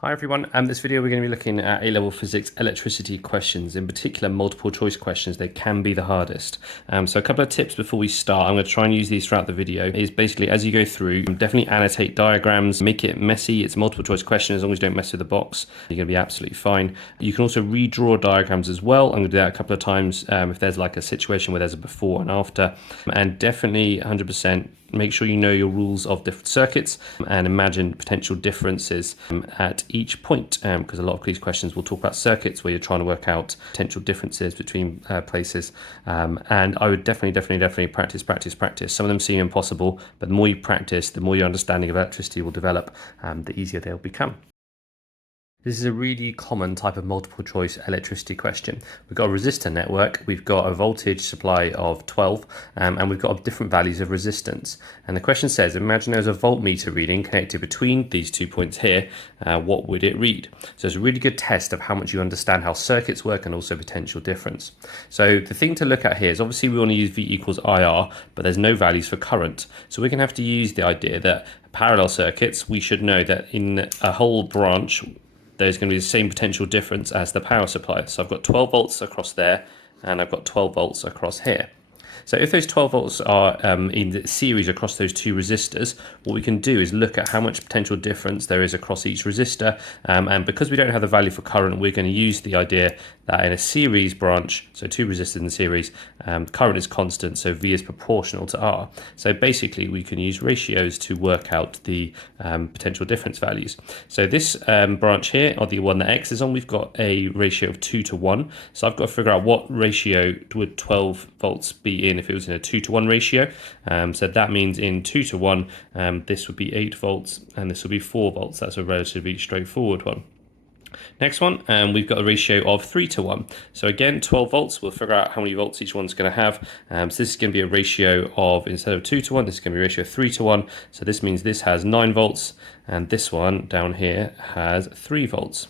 Hi everyone, in this video we're going to be looking at A-level physics electricity questions, in particular multiple choice questions. They can be the hardest. So a couple of tips before we start. I'm going to try and use these throughout the video. Is basically as you go through, definitely annotate diagrams, make it messy. It's a multiple choice question. As long as you don't mess with the box, you're going to be absolutely fine. You can also redraw diagrams as well. I'm going to do that a couple of times if there's like a situation where there's a before and after. And definitely 100% make sure you know your rules of different circuits and imagine potential differences at each point, because a lot of these questions will talk about circuits where you're trying to work out potential differences between places. And I would definitely practice. Some of them seem impossible, but the more you practice, the more your understanding of electricity will develop, the easier they'll become. This is a really common type of multiple choice electricity question. We've got a resistor network, we've got a voltage supply of 12, and we've got different values of resistance. And the question says, imagine there's a voltmeter reading connected between these 2 points here, what would it read? So it's a really good test of how much you understand how circuits work and also potential difference. So the thing to look at here is obviously we want to use V equals IR, but there's no values for current. So we're going to have to use the idea that parallel circuits, we should know that in a whole branch, there's going to be the same potential difference as the power supply. So I've got 12 volts across there, and I've got 12 volts across here. So if those 12 volts are in series across those two resistors, what we can do is look at how much potential difference there is across each resistor. And because we don't have the value for current, we're going to use the idea that in a series branch, so two resistors in series, current is constant, so V is proportional to R. So basically we can use ratios to work out the potential difference values. So this branch here, or the one that X is on, we've got a ratio of 2 to 1. So I've got to figure out what ratio would 12 volts be in if it was in a 2 to 1 ratio. So that means in 2 to 1, this would be 8 volts and this would be 4 volts. That's a relatively straightforward one. Next one, we've got a ratio of 3 to 1. So again, 12 volts, we'll figure out how many volts each one's going to have. So this is going to be a ratio of, instead of 2 to 1, this is going to be a ratio of 3 to 1. So this means this has 9 volts and this one down here has 3 volts.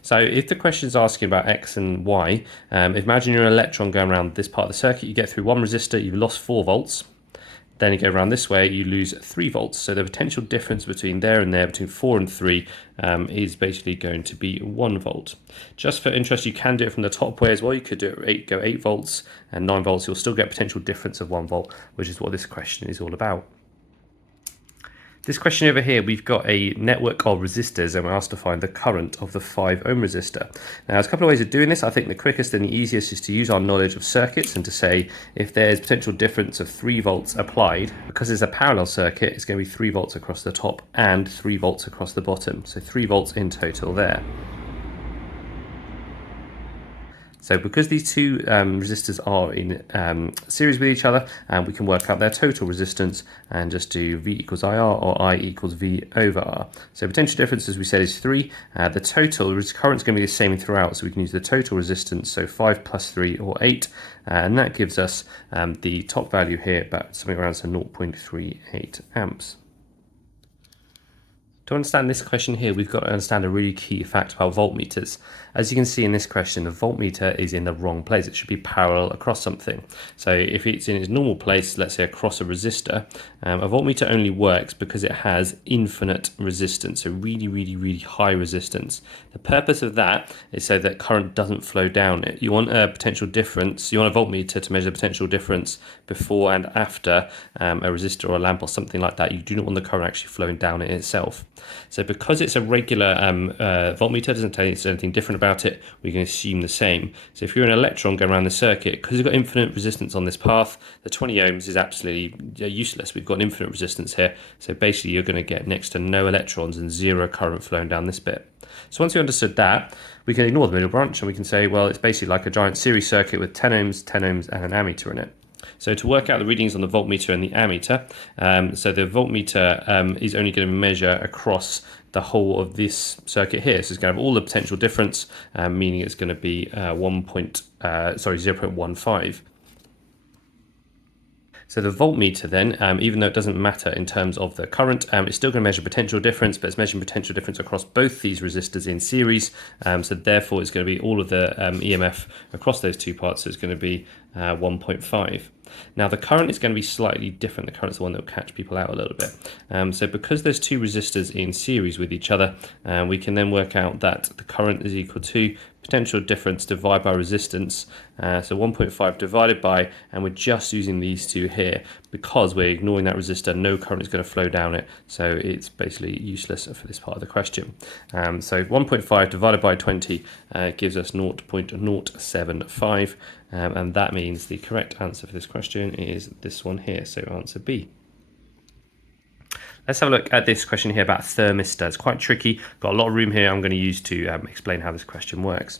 So if the question is asking about X and Y, imagine you're an electron going around this part of the circuit, you get through one resistor, you've lost 4 volts. Then you go around this way, you lose 3 volts. So the potential difference between there and there, between 4 and 3, is basically going to be 1 volt. Just for interest, you can do it from the top way as well. You could do it go 8 volts and 9 volts. You'll still get potential difference of 1 volt, which is what this question is all about. This question over here, we've got a network of resistors and we're asked to find the current of the 5 ohm resistor. Now, there's a couple of ways of doing this. I think the quickest and the easiest is to use our knowledge of circuits and to say if there's potential difference of 3 volts applied, because it's a parallel circuit, it's going to be 3 volts across the top and 3 volts across the bottom. So 3 volts in total there. So because these two resistors are in series with each other, we can work out their total resistance and just do V equals IR or I equals V over R. So potential difference, as we said, is 3. The total current is going to be the same throughout, so we can use the total resistance, so 5 plus 3 or 8, and that gives us the top value here, about something around 0.38 amps. To understand this question here, we've got to understand a really key fact about voltmeters. As you can see in this question, the voltmeter is in the wrong place. It should be parallel across something. So if it's in its normal place, let's say across a resistor, a voltmeter only works because it has infinite resistance, so really high resistance. The purpose of that is so that current doesn't flow down it. You want a potential difference, you want a voltmeter to measure the potential difference before and after a resistor or a lamp or something like that. You do not want the current actually flowing down it itself. So because it's a regular voltmeter, doesn't tell you anything different about it, we can assume the same. So if you're an electron going around the circuit, because you've got infinite resistance on this path, the 20 ohms is absolutely useless. We've got an infinite resistance here. So basically you're going to get next to no electrons and zero current flowing down this bit. So once we understood that, we can ignore the middle branch and we can say, well, it's basically like a giant series circuit with 10 ohms, and an ammeter in it. So to work out the readings on the voltmeter and the ammeter, so the voltmeter is only going to measure across the whole of this circuit here. So it's going to have all the potential difference, meaning it's going to be 0.15. So the voltmeter then, even though it doesn't matter in terms of the current, it's still going to measure potential difference, but it's measuring potential difference across both these resistors in series. So therefore it's going to be all of the EMF across those two parts, so it's going to be 1.5. Now the current is going to be slightly different. The current's the one that will catch people out a little bit. So because there's two resistors in series with each other, we can then work out that the current is equal to potential difference divided by resistance. So 1.5 divided by, and we're just using these two here because we're ignoring that resistor. No current is going to flow down it, so it's basically useless for this part of the question. So 1.5 divided by 20 gives us 0.075, and that means the correct answer for this question is this one here, so answer B. Let's have a look at this question here about thermistor. It's quite tricky, got a lot of room here I'm going to use to explain how this question works.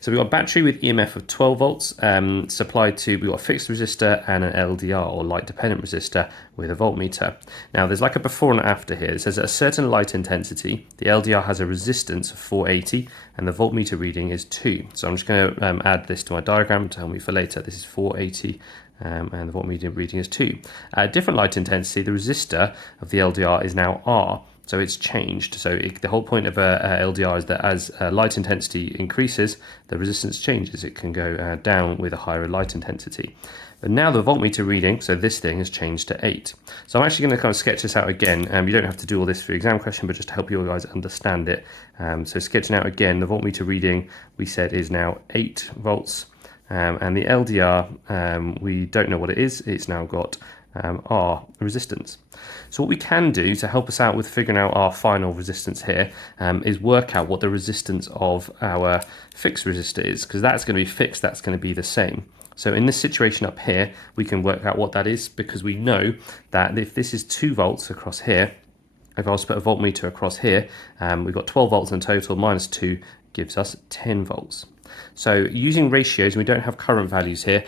So we've got a battery with EMF of 12 volts supplied to, we've got a fixed resistor and an LDR or light dependent resistor with a voltmeter. Now there's like a before and after here. It says at a certain light intensity, the LDR has a resistance of 480 and the voltmeter reading is 2. So I'm just going to add this to my diagram to help me for later. This is 480 and the voltmeter reading is 2. At a different light intensity, the resistor of the LDR is now R. So it's changed. So the whole point of a LDR is that as light intensity increases, the resistance changes. It can go down with a higher light intensity. But now the voltmeter reading, so this thing has changed to 8. So I'm actually going to kind of sketch this out again. You don't have to do all this for your exam question, but just to help you guys understand it. So sketching out again, the voltmeter reading we said is now 8 volts. And the LDR, we don't know what it is. It's now got R resistance. So what we can do to help us out with figuring out our final resistance here is work out what the resistance of our fixed resistor is, because that's going to be fixed, that's going to be the same. So in this situation up here, we can work out what that is, because we know that if this is 2 volts across here, if I was to put a voltmeter across here, we've got 12 volts in total, minus 2 gives us 10 volts. So using ratios, we don't have current values here,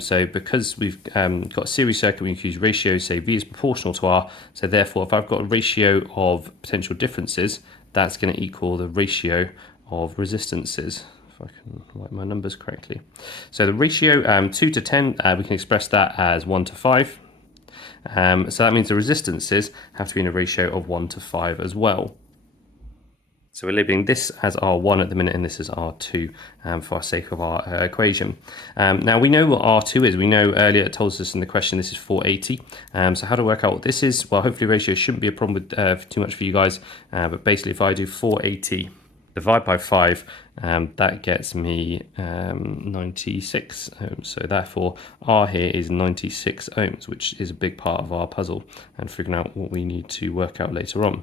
so because we've got a series circuit, we can use ratios, say V is proportional to R, so therefore if I've got a ratio of potential differences, that's going to equal the ratio of resistances, if I can write my numbers correctly. So the ratio 2 to 10, we can express that as 1 to 5, so that means the resistances have to be in a ratio of 1 to 5 as well. So we're labeling this as R1 at the minute and this is R2 for our sake of our equation. Now we know what R2 is. We know earlier it told us in the question this is 480. So how to work out what this is? Well, hopefully ratio shouldn't be a problem with too much for you guys. But basically if I do 480 divide by 5, that gets me 96 ohms. So therefore R here is 96 ohms, which is a big part of our puzzle and figuring out what we need to work out later on.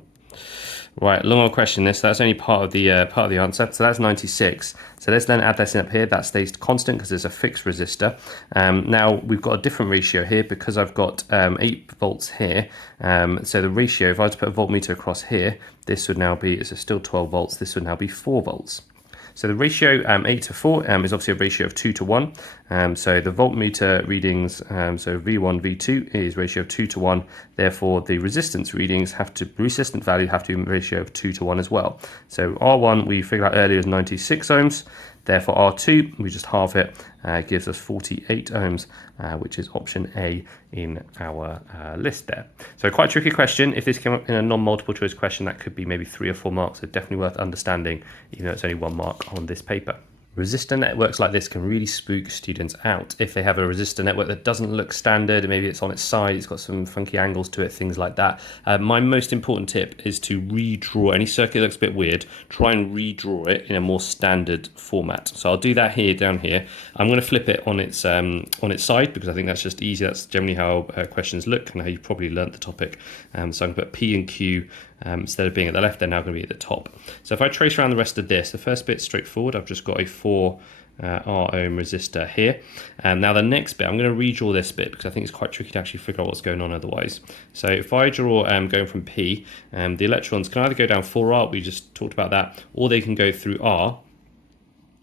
Right, long old question this, so that's only part of the answer, so that's 96. So let's then add this in up here, that stays constant because there's a fixed resistor. Now we've got a different ratio here because I've got 8 volts here, so the ratio, if I was to put a voltmeter across here, this would now be, it's still 12 volts, this would now be 4 volts. So the ratio 8 to 4 is obviously a ratio of 2 to 1. So the voltmeter readings, so V1, V2 is ratio of 2 to 1. Therefore, the resistance readings resistant value have to be a ratio of 2 to 1 as well. So R1 we figured out earlier is 96 ohms. Therefore, R2, we just halve it, gives us 48 ohms, which is option A in our list there. So quite a tricky question. If this came up in a non-multiple choice question, that could be maybe 3 or 4 marks. So definitely worth understanding, even though it's only 1 mark on this paper. Resistor networks like this can really spook students out if they have a resistor network that doesn't look standard. Maybe it's on its side, it's got some funky angles to it, things like that. My most important tip is to redraw any circuit that looks a bit weird. Try and redraw it in a more standard format. So I'll do that here, down here. I'm going to flip it on its side because I think that's just easy. That's generally how questions look and how you've probably learnt the topic. So I can put P and Q. Instead of being at the left, they're now going to be at the top. So if I trace around the rest of this, the first bit's straightforward. I've just got a 4 R ohm resistor here. Now the next bit, I'm going to redraw this bit because I think it's quite tricky to actually figure out what's going on otherwise. So if I draw going from P, the electrons can either go down 4R, we just talked about that, or they can go through R.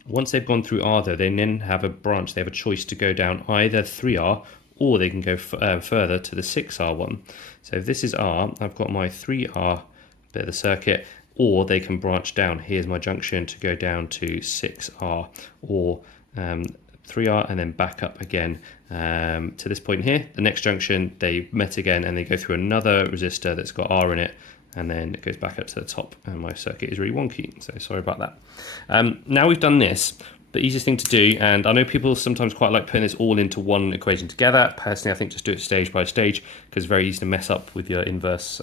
Once they've gone through R though, they then have a branch, they have a choice to go down either 3R or they can go further to the 6R one. So if this is R, I've got my 3R bit of the circuit, or they can branch down. Here's my junction to go down to 6R or 3R, and then back up again to this point here. The next junction, they met again, and they go through another resistor that's got R in it, and then it goes back up to the top, and my circuit is really wonky, so sorry about that. Now we've done this, the easiest thing to do, and I know people sometimes quite like putting this all into one equation together. Personally, I think just do it stage by stage, because it's very easy to mess up with your inverse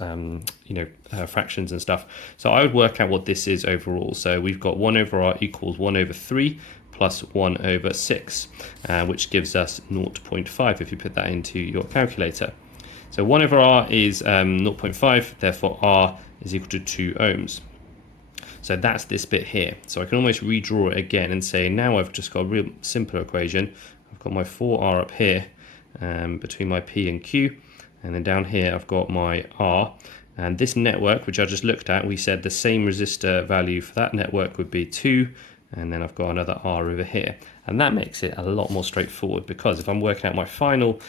fractions and stuff. So I would work out what this is overall. So we've got 1 over R equals 1 over 3 plus 1 over 6, which gives us 0.5 if you put that into your calculator. So 1 over R is 0.5, therefore R is equal to 2 ohms. So that's this bit here. So I can almost redraw it again and say, now I've just got a real simpler equation. I've got my 4R up here between my P and Q, and then down here I've got my R. And this network, which I just looked at, we said the same resistor value for that network would be 2, and then I've got another R over here. And that makes it a lot more straightforward, because if I'm working out my final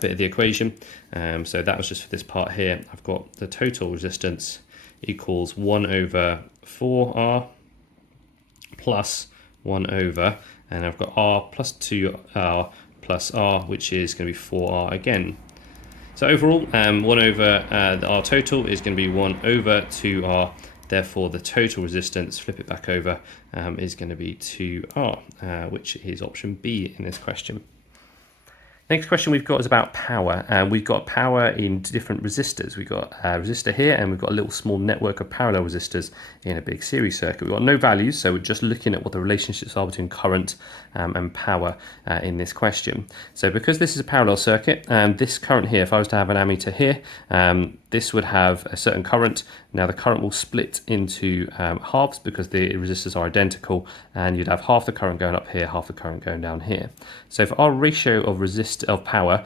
bit of the equation, so that was just for this part here, I've got the total resistance equals 1 over 4R plus 1 over, and I've got R plus 2R plus R, which is going to be 4R again. So overall, 1 over the R total is going to be 1 over 2R. Therefore, the total resistance, flip it back over, is going to be 2R, which is option B in this question. Next question we've got is about power, and we've got power in different resistors. We've got a resistor here, and we've got a little small network of parallel resistors in a big series circuit. We've got no values, so we're just looking at what the relationships are between current and power in this question. So because this is a parallel circuit, this current here, if I was to have an ammeter here, this would have a certain current. Now the current will split into halves because the resistors are identical, and you'd have half the current going up here, half the current going down here. So for our ratio of power,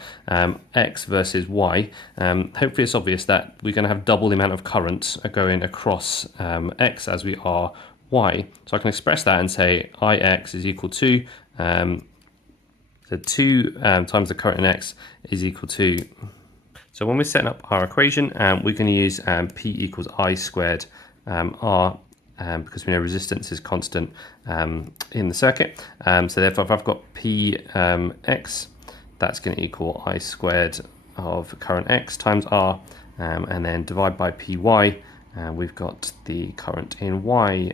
X versus Y, hopefully it's obvious that we're going to have double the amount of current going across X as we are Y. So I can express that and say Ix is equal to, so 2 times the current in X is equal to, so when we're setting up our equation, we're going to use P equals I squared R, because we know resistance is constant in the circuit. So therefore, if I've got P X, that's going to equal I squared of current X times R, and then divide by PY, and we've got the current in Y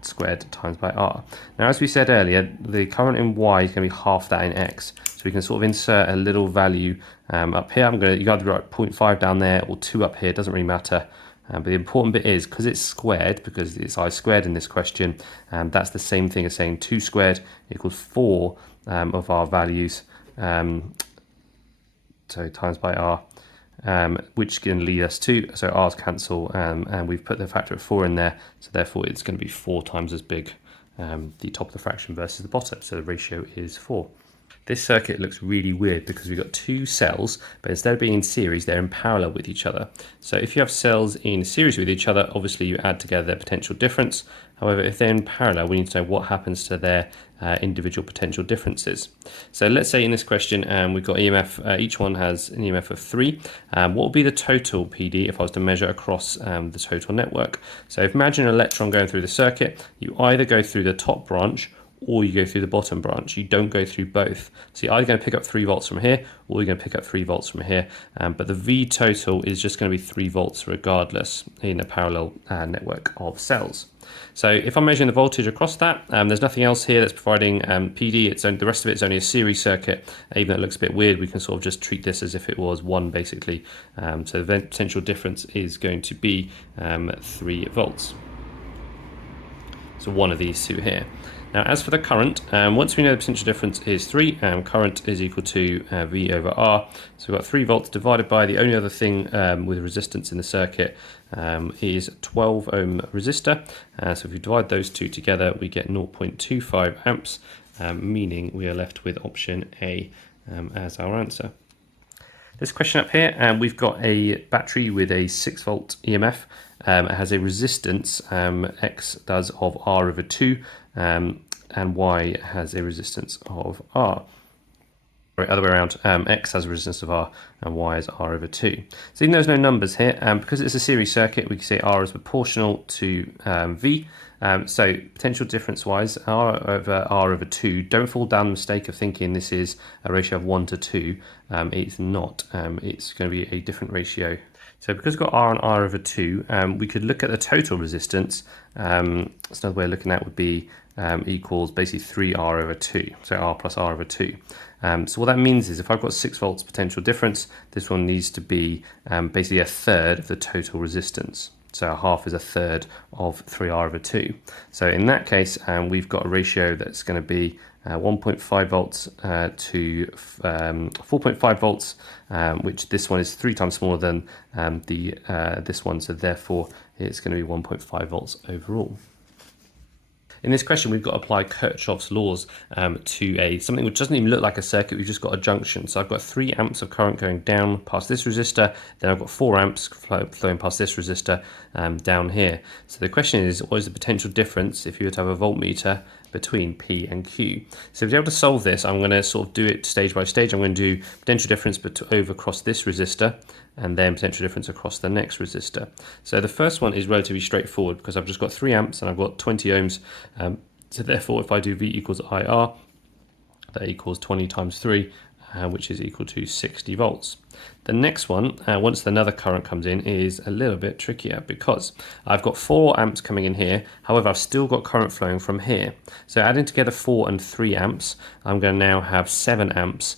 squared times by R. Now, as we said earlier, the current in Y is going to be half that in X. So we can sort of insert a little value up here. You got to write 0.5 down there or 2 up here, it doesn't really matter. But the important bit is, because it's squared, because it's I squared in this question, that's the same thing as saying 2 squared equals 4 of our values, so times by R, which can lead us to, so R's cancel, and we've put the factor of 4 in there, so therefore it's going to be 4 times as big, the top of the fraction versus the bottom, so the ratio is 4. This circuit looks really weird because we've got 2 cells, but instead of being in series, they're in parallel with each other. So if you have cells in series with each other, obviously you add together their potential difference. However, if they're in parallel, we need to know what happens to their individual potential differences. So let's say in this question, we've got EMF, each one has an EMF of 3. What would be the total PD if I was to measure across the total network? So imagine an electron going through the circuit. You either go through the top branch or you go through the bottom branch. You don't go through both. So you're either going to pick up 3 volts from here, or you're going to pick up 3 volts from here. But the V total is just going to be 3 volts regardless in a parallel network of cells. So if I'm measuring the voltage across that, there's nothing else here that's providing PD. The rest of it is only a series circuit. Even though it looks a bit weird, we can sort of just treat this as if it was 1 basically. So the potential difference is going to be 3 volts. So one of these 2 here. Now, as for the current, once we know the potential difference is 3, current is equal to V over R. So we've got 3 volts divided by the only other thing with resistance in the circuit is 12 ohm resistor. So if we divide those 2 together, we get 0.25 amps, meaning we are left with option A as our answer. This question up here, we've got a battery with a 6 volt EMF. It has a resistance, X does, of R over 2, and Y has a resistance of R. other way around, X has a resistance of R and Y is R over 2. So even though there's no numbers here, because it's a series circuit, we can say R is proportional to V. So potential difference wise, R over 2, don't fall down the mistake of thinking this is a ratio of 1 to 2. It's not. It's going to be a different ratio. So because we've got R and R over 2, we could look at the total resistance. So another way of looking at it would be equals basically 3R over 2, so R plus R over 2. So what that means is if I've got 6 volts potential difference, this one needs to be basically a third of the total resistance. So half is a third of 3R over 2. So in that case, we've got a ratio that's going to be 1.5 volts to 4.5 volts, which this one is 3 times smaller than this one. So therefore, it's going to be 1.5 volts overall. In this question, we've got to apply Kirchhoff's laws to something which doesn't even look like a circuit. We've just got a junction. So I've got 3 amps of current going down past this resistor. Then I've got 4 amps flowing past this resistor down here. So the question is, what is the potential difference if you were to have a voltmeter between P and Q? So to be able to solve this, I'm going to sort of do it stage by stage. I'm going to do potential difference over across this resistor and then potential difference across the next resistor. So the first one is relatively straightforward because I've just got 3 amps and I've got 20 ohms. So therefore, if I do V equals IR, that equals 20 times 3, which is equal to 60 volts. The next one, once another current comes in, is a little bit trickier because I've got 4 amps coming in here. However, I've still got current flowing from here. So adding together 4 and 3 amps, I'm going to now have 7 amps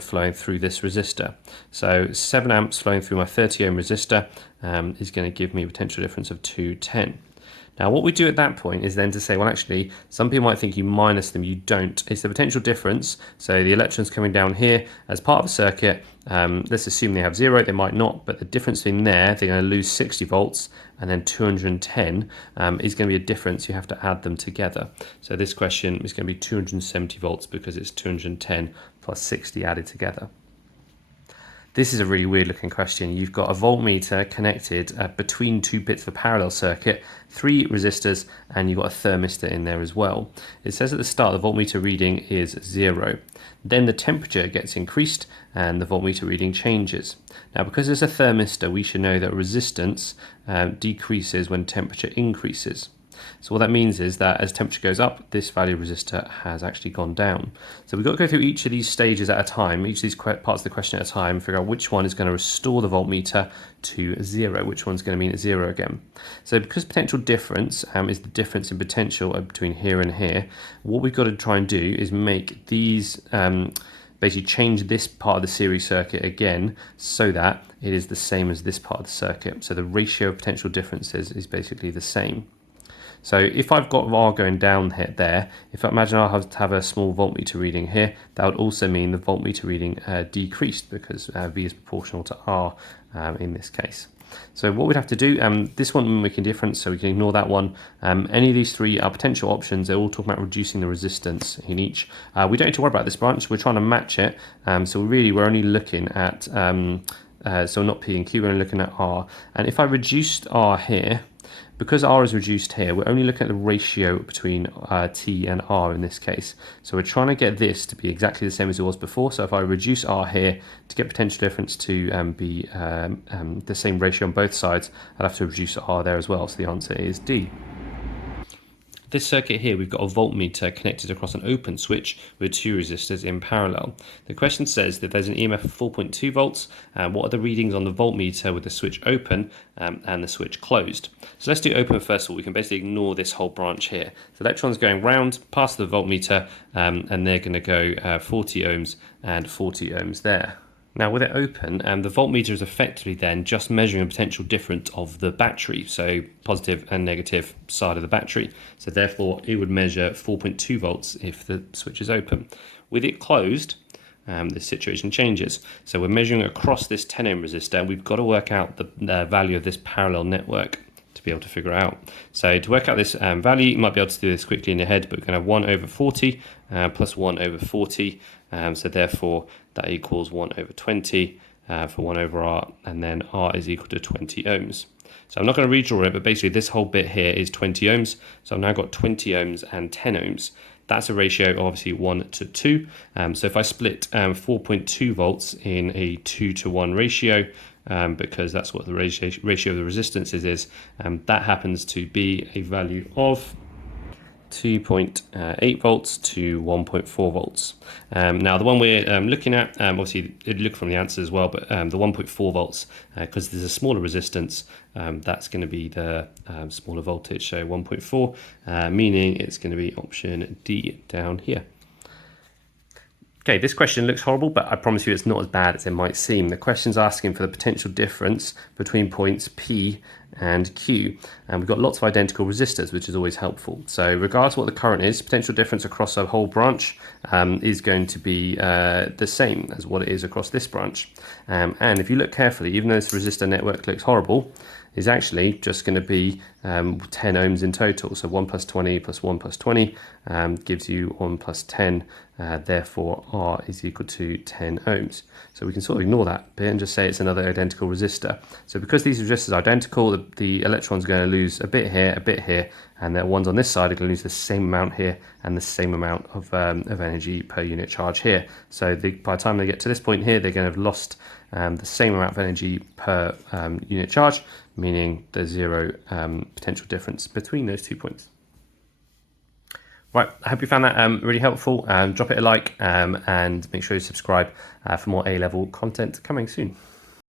flowing through this resistor. So 7 amps flowing through my 30 ohm resistor is going to give me a potential difference of 210. Now what we do at that point is then to say, well actually, some people might think you minus them, you don't. It's the potential difference. So the electrons coming down here as part of a circuit, let's assume they have 0, they might not, but the difference in there, they're going to lose 60 volts, and then 210 is going to be a difference, you have to add them together. So this question is going to be 270 volts because it's 210 plus 60 added together. This is a really weird looking question. You've got a voltmeter connected between 2 bits of a parallel circuit, 3 resistors, and you've got a thermistor in there as well. It says at the start the voltmeter reading is 0. Then the temperature gets increased and the voltmeter reading changes. Now because there's a thermistor, we should know that resistance decreases when temperature increases. So what that means is that as temperature goes up, this value of resistor has actually gone down. So we've got to go through each of these stages at a time, each of these parts of the question at a time, figure out which one is going to restore the voltmeter to 0, which one's going to mean it's 0 again. So because potential difference is the difference in potential between here and here, what we've got to try and do is make these basically change this part of the series circuit again so that it is the same as this part of the circuit. So the ratio of potential differences is basically the same. So if I've got R going down there, if I imagine I have a small voltmeter reading here, that would also mean the voltmeter reading decreased because V is proportional to R in this case. So what we'd have to do, this one we're making difference, so we can ignore that one. Any of these 3 are potential options. They're all talking about reducing the resistance in each. We don't need to worry about this branch. We're trying to match it. So really we're only looking at, so not P and Q, we're only looking at R. And if I reduced R here, because R is reduced here, we're only looking at the ratio between T and R in this case. So we're trying to get this to be exactly the same as it was before. So if I reduce R here to get potential difference to be the same ratio on both sides, I'd have to reduce R there as well. So the answer is D. This circuit here, we've got a voltmeter connected across an open switch with 2 resistors in parallel. The question says that there's an EMF of 4.2 volts. What are the readings on the voltmeter with the switch open and the switch closed? So let's do open first of all. We can basically ignore this whole branch here. The electrons going round past the voltmeter and they're going to go 40 ohms and 40 ohms there. Now with it open, the voltmeter is effectively then just measuring a potential difference of the battery, so positive and negative side of the battery. So therefore it would measure 4.2 volts if the switch is open. With it closed, the situation changes. So we're measuring across this 10 ohm resistor, and we've got to work out the value of this parallel network to be able to figure it out. So to work out this value, you might be able to do this quickly in your head, but we're going to have 1 over 40 plus 1 over 40. So therefore that equals 1 over 20 for 1 over R, and then R is equal to 20 ohms. So I'm not going to redraw it, but basically this whole bit here is 20 ohms. So I've now got 20 ohms and 10 ohms. that's a ratio of obviously 1 to 2. So if I split 4.2 volts in a 2 to 1 ratio, because that's what the ratio of the resistances is, that happens to be a value of 2.8 volts to 1.4 volts. Now the one we're looking at, obviously it look from the answer as well, but the 1.4 volts, because there's a smaller resistance, that's going to be the smaller voltage, so 1.4, meaning it's going to be option D down here. Okay, this question looks horrible, but I promise you it's not as bad as it might seem. The question's asking for the potential difference between points P and Q. And we've got lots of identical resistors, which is always helpful. So regardless of what the current is, potential difference across a whole branch is going to be the same as what it is across this branch. And if you look carefully, even though this resistor network looks horrible, is actually just going to be 10 ohms in total. So 1 plus 20 plus 1 plus 20 gives you 1 plus 10. Therefore, R is equal to 10 ohms. So we can sort of ignore that bit and just say it's another identical resistor. So because these resistors are identical, the electrons are going to lose a bit here, and the ones on this side are going to lose the same amount here and the same amount of energy per unit charge here. So by the time they get to this point here, they're going to have lost the same amount of energy per unit charge, meaning there's zero potential difference between those 2 points. Right, I hope you found that really helpful. Drop it a like and make sure you subscribe for more A-level content coming soon.